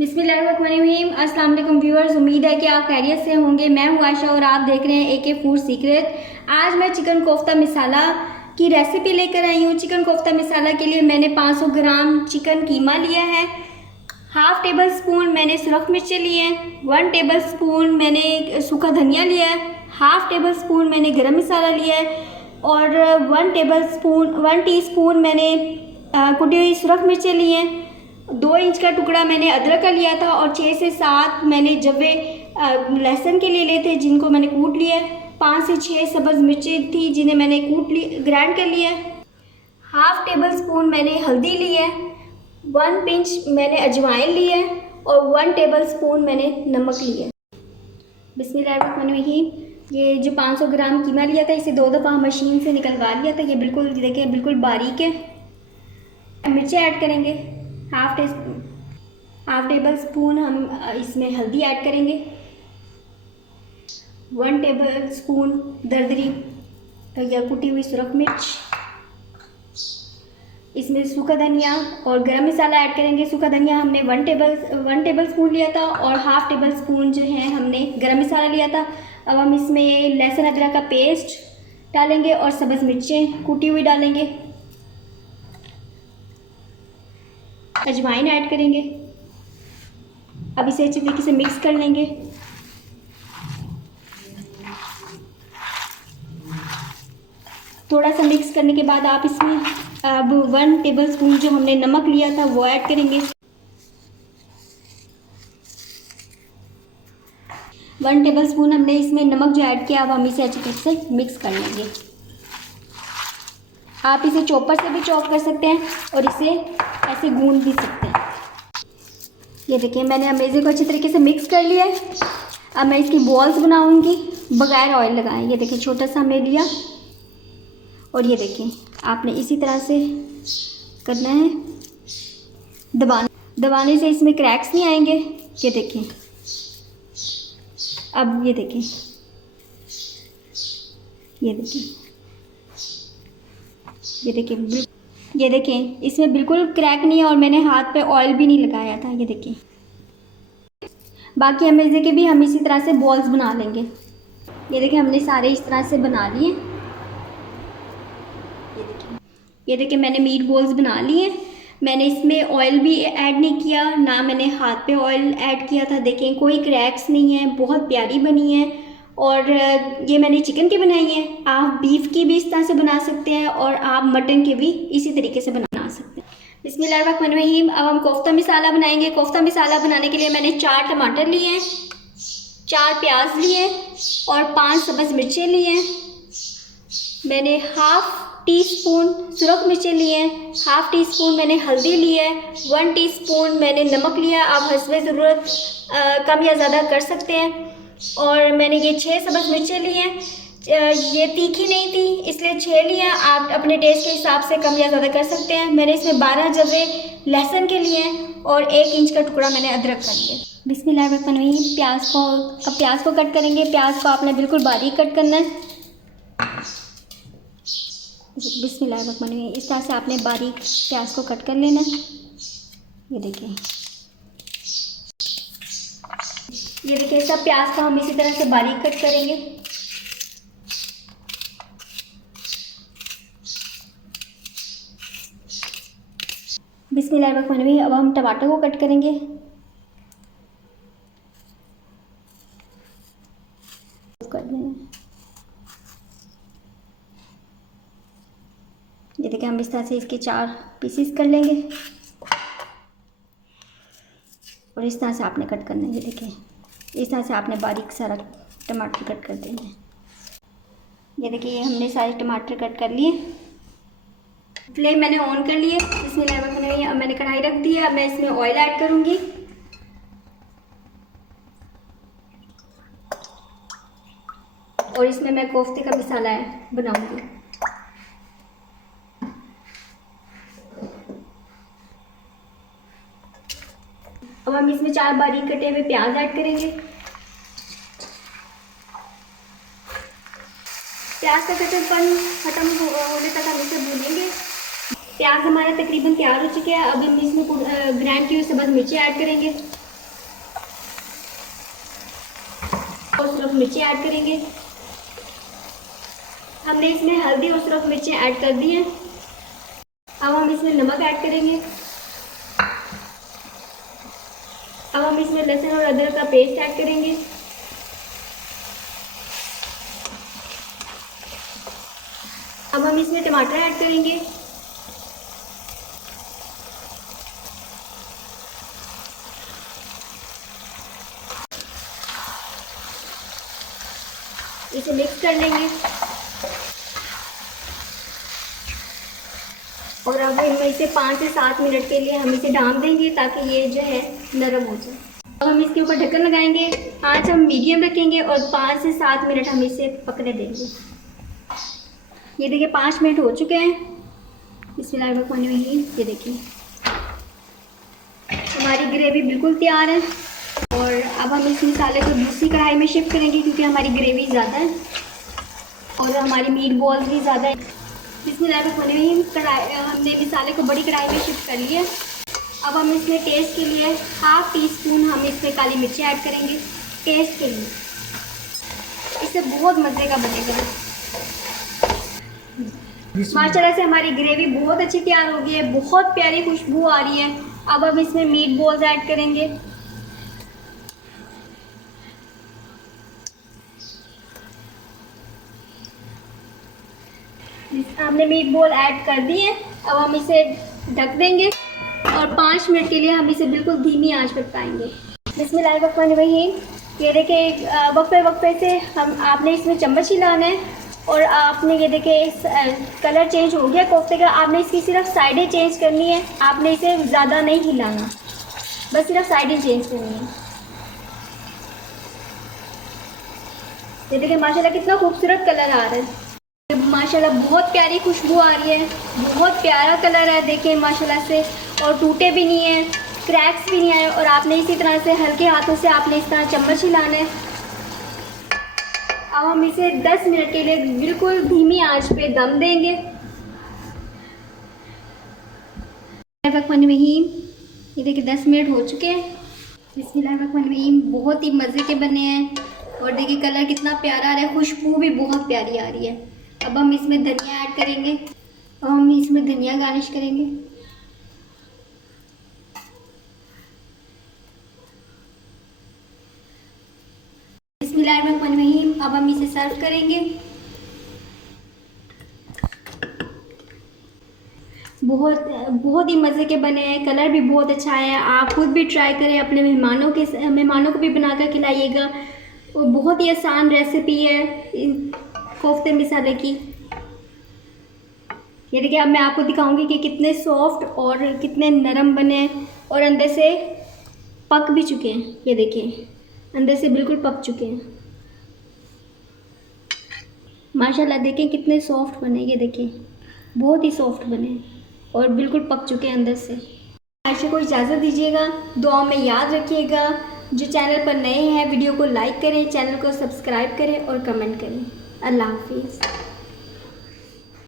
बिस्मिल्लाहिर्रहमानिर्रहीम। अस्सलाम वालेकुम व्यूअर्स, उम्मीद है कि आप खैरियत से होंगे। मैं हूं आयशा और आप देख रहे हैं AK फूड सीक्रेट। आज मैं चिकन कोफ्ता मसाला की रेसिपी लेकर आई हूं। चिकन कोफ्ता मसाला के लिए मैंने 500 ग्राम चिकन कीमा लिया है, हाफ़ टेबल स्पून मैंने सुरख मिर्चें लिए हैं, 1 टेबल स्पून मैंने सूखा धनिया लिया है, हाफ़ टेबल स्पून मैंने गरम मसाला लिया है और 1 टीस्पून मैंने कुटी हुई सुरख मिर्चें ली हैं। 2 इंच का टुकड़ा मैंने अदरक का लिया था और 6 से 7 मैंने जवे लहसुन के लिए लिए थे, जिनको मैंने कूट लिया है। 5 से 6 सब्ज़ मिर्चें थी जिन्हें मैंने ग्राइंड कर लिया है। हाफ़ टेबल स्पून मैंने हल्दी ली है, 1 पिंच मैंने अजवाइन ली है और 1 टेबल स्पून मैंने नमक लिया है। बिस्मिल्लाहिर्रहमानिर्रहीम। ये जो 500 ग्राम कीमा लिया था इसे 2 दफ़ा मशीन से निकलवा लिया था। ये बिल्कुल देखिए बिल्कुल बारीक है। मिर्चें ऐड करेंगे, हाफ़ टेबल स्पून हम इसमें हल्दी ऐड करेंगे, 1 टेबल स्पून दरदरी या कुटी हुई सुरख मिर्च, इसमें सूखा धनिया और गरम मसाला ऐड करेंगे। सूखा धनिया हमने 1 टेबल स्पून लिया था और हाफ़ टेबल स्पून जो है हमने गरम मसाला लिया था। अब हम इसमें लहसुन अदरक का पेस्ट डालेंगे और सब्ज़ मिर्चें कूटी हुई डालेंगे, अजवाइन ऐड करेंगे। अब इसे अच्छी तरीके से मिक्स कर लेंगे। थोड़ा सा मिक्स करने के बाद आप इसमें अब 1 टेबल स्पून जो हमने नमक लिया था वो ऐड करेंगे। 1 टेबल स्पून हमने इसमें नमक जो ऐड किया, अब हम इसे अच्छी तरीके से मिक्स कर लेंगे। आप इसे चॉपर से भी चॉप कर सकते हैं और इसे ऐसे गूंद भी सकते हैं। ये देखिए मैंने अमेज़े को अच्छी तरीके से मिक्स कर लिया है। अब मैं इसकी बॉल्स बनाऊंगी बगैर ऑयल लगाए। ये देखिए छोटा सा हमने लिया और ये देखिए आपने इसी तरह से करना है। दबाने से इसमें क्रैक्स नहीं आएंगे। ये देखिए अब ये देखिए ये देखिए इसमें बिल्कुल क्रैक नहीं है और मैंने हाथ पे ऑयल भी नहीं लगाया था। ये देखिए बाकी अमेज़े के भी हम इसी तरह से बॉल्स बना लेंगे। ये देखिए हमने सारे इस तरह से बना लिए। ये देखिए मैंने मीट बॉल्स बना लिए। मैंने इसमें ऑयल भी ऐड नहीं किया, ना मैंने हाथ पे ऑयल ऐड किया था। देखें कोई क्रैक्स नहीं है, बहुत प्यारी बनी है। और ये मैंने चिकन की बनाई है। आप बीफ की भी इस तरह से बना सकते हैं और आप मटन के भी इसी तरीके से बना सकते हैं। बिस्मिल्लाहिर्रहमानिर्रहीम। अब हम कोफ्ता मसाला बनाएंगे। कोफ्ता मसाला बनाने के लिए मैंने 4 टमाटर लिए हैं, 4 प्याज लिए और 5 सब्ज़ मिर्चें लिए हैं। मैंने हाफ़ टीस्पून सुरख मिर्चें लिए हैं, हाफ़ टीस्पून मैंने हल्दी ली है, 1 टीस्पून मैंने नमक लिया। आप हस्बे ज़रूरत कम या ज़्यादा कर सकते हैं। और मैंने ये 6 सब्ज़ मिर्चें ली हैं। ये तीखी नहीं थी इसलिए 6 लिया। आप अपने टेस्ट के हिसाब से कम या ज़्यादा कर सकते हैं। मैंने इसमें 12 जवे लहसुन के लिए हैं और 1 इंच का टुकड़ा मैंने अदरक का लिया। बिस्मिल्लाहिर्रहमानिर्रहीम। प्याज को कट करेंगे। प्याज को आपने बिल्कुल बारीक कट करना है। बिस्मिल्लाहिर्रहमानिर्रहीम। इस तरह से आपने बारीक प्याज को कट कर लेना है। ये देखिए सब प्याज को हम इसी तरह से बारीक कट करेंगे। बिस्मिल्लाहिर्रहमानिर्रहीम। अब हम टमाटर को कट करेंगे। ये देखिए हम इस तरह से इसके 4 पीसीस कर लेंगे और इस तरह से आपने कट करना है। ये देखिए इस तरह से आपने बारीक सारा टमाटर कट कर देना है। ये देखिए ये हमने सारे टमाटर कट कर लिए। फ्लेम मैंने ऑन कर लिए। इसमें अब मैंने कढ़ाई रख दी है। अब मैं इसमें ऑयल ऐड करूँगी और इसमें मैं कोफ्ते का मसाला बनाऊँगी। अब हम इसमें 4 बारीक कटे हुए प्याज ऐड करेंगे। प्याज का कच्चापन खत्म होने तक हम इसे भूनेंगे। प्याज हमारा तकरीबन तैयार हो चुके हैं। अब हम इसमें ग्राइंड की हुई सब्ज़ मिर्ची ऐड करेंगे। और सिर्फ मिर्ची ऐड करेंगे। हमने इसमें हल्दी और सिर्फ मिर्चें ऐड कर दी हैं। अब हम इसमें नमक ऐड करेंगे। अब हम इसमें लहसुन और अदरक का पेस्ट ऐड करेंगे। अब हम इसमें टमाटर ऐड करेंगे। इसे मिक्स कर लेंगे और अब इसे 5 से 7 मिनट के लिए हम इसे ढाँप देंगे ताकि ये जो है नरम हो जाए। अब हम इसके ऊपर ढक्कन लगाएंगे। आँच हम मीडियम रखेंगे और 5 से 7 मिनट हम इसे पकने देंगे। ये देखिए 5 मिनट हो चुके हैं। बिस्मिल्लाहिर्रहमानिर्रहीम। ये देखिए हमारी ग्रेवी बिल्कुल तैयार है। और अब हम इस मसाले को दूसरी कढ़ाई में शिफ्ट करेंगे क्योंकि हमारी ग्रेवी ज़्यादा है और हमारी मीट बॉल्स भी ज़्यादा है। बिस्मिल्लाहिर्रहमानिर्रहीम। हमने मसाले को बड़ी कढ़ाई में शिफ्ट कर लिया। अब हम इसमें टेस्ट के लिए 1/2 टीस्पून हम इसमें काली मिर्ची ऐड करेंगे टेस्ट के लिए। इससे बहुत मज़े का बनेगा। माशाल्लाह से हमारी ग्रेवी बहुत अच्छी तैयार हो गई है। बहुत प्यारी खुशबू आ रही है। अब हम इसमें मीट बॉल्स ऐड करेंगे। हमने मीट बॉल ऐड कर दिए। अब हम इसे ढक देंगे और 5 मिनट के लिए हम इसे बिल्कुल धीमी आंच पर पकाएंगे। बिस्मिल्लाहिर्रहमानिर्रहीम। ये देखिए वक्फे वक्फे से आपने इसमें चम्मच हिलाना है और आपने ये देखिए इस कलर चेंज हो गया कोफ्ते का। आपने इसकी सिर्फ साइडें चेंज करनी है। आपने इसे ज़्यादा नहीं हिलाना, बस सिर्फ साइडें चेंज करनी है। ये देखिए माशाल्लाह कितना खूबसूरत कलर आ रहा है। माशाल्लाह बहुत प्यारी खुशबू आ रही है। बहुत प्यारा कलर है देखिए माशाल्लाह से। और टूटे भी नहीं है, क्रैक्स भी नहीं आए। और आपने इसी तरह से हल्के हाथों से आपने इस तरह चम्मच हिलाना है। अब हम इसे 10 मिनट के लिए बिल्कुल धीमी आंच पे दम देंगे। बिस्मिल्लाहिर्रहमानिर्रहीम। ये देखिए 10 मिनट हो चुके हैं। बिस्मिल्लाहिर्रहमानिर्रहीम। बहुत ही मज़े के बने हैं और देखिए कलर कितना प्यारा आ रहा है। खुशबू भी बहुत प्यारी आ रही है। अब हम इसमें धनिया ऐड करेंगे। अब हम इसमें धनिया गार्निश करेंगे। बिस्मिल्लाहिर्रहमानिर्रहीम। अब हम इसे सर्व करेंगे। बहुत ही मज़े के बने हैं। कलर भी बहुत अच्छा है। आप खुद भी ट्राई करें, अपने मेहमानों को भी बनाकर खिलाइएगा। और बहुत ही आसान रेसिपी है कोफ्ते मसाले की। ये देखिए अब मैं आपको दिखाऊंगी कि कितने सॉफ्ट और कितने नरम बने हैं और अंदर से पक भी चुके हैं। ये देखिए अंदर से बिल्कुल पक चुके हैं। माशाल्लाह देखें कितने सॉफ्ट बने। ये देखिए बहुत ही सॉफ्ट बने और बिल्कुल पक चुके हैं अंदर से। आयशा को इजाज़त दीजिएगा। दुआ में याद रखिएगा। जो चैनल पर नए हैं वीडियो को लाइक करें, चैनल को सब्सक्राइब करें और कमेंट करें। अल्लाह हाफिज़।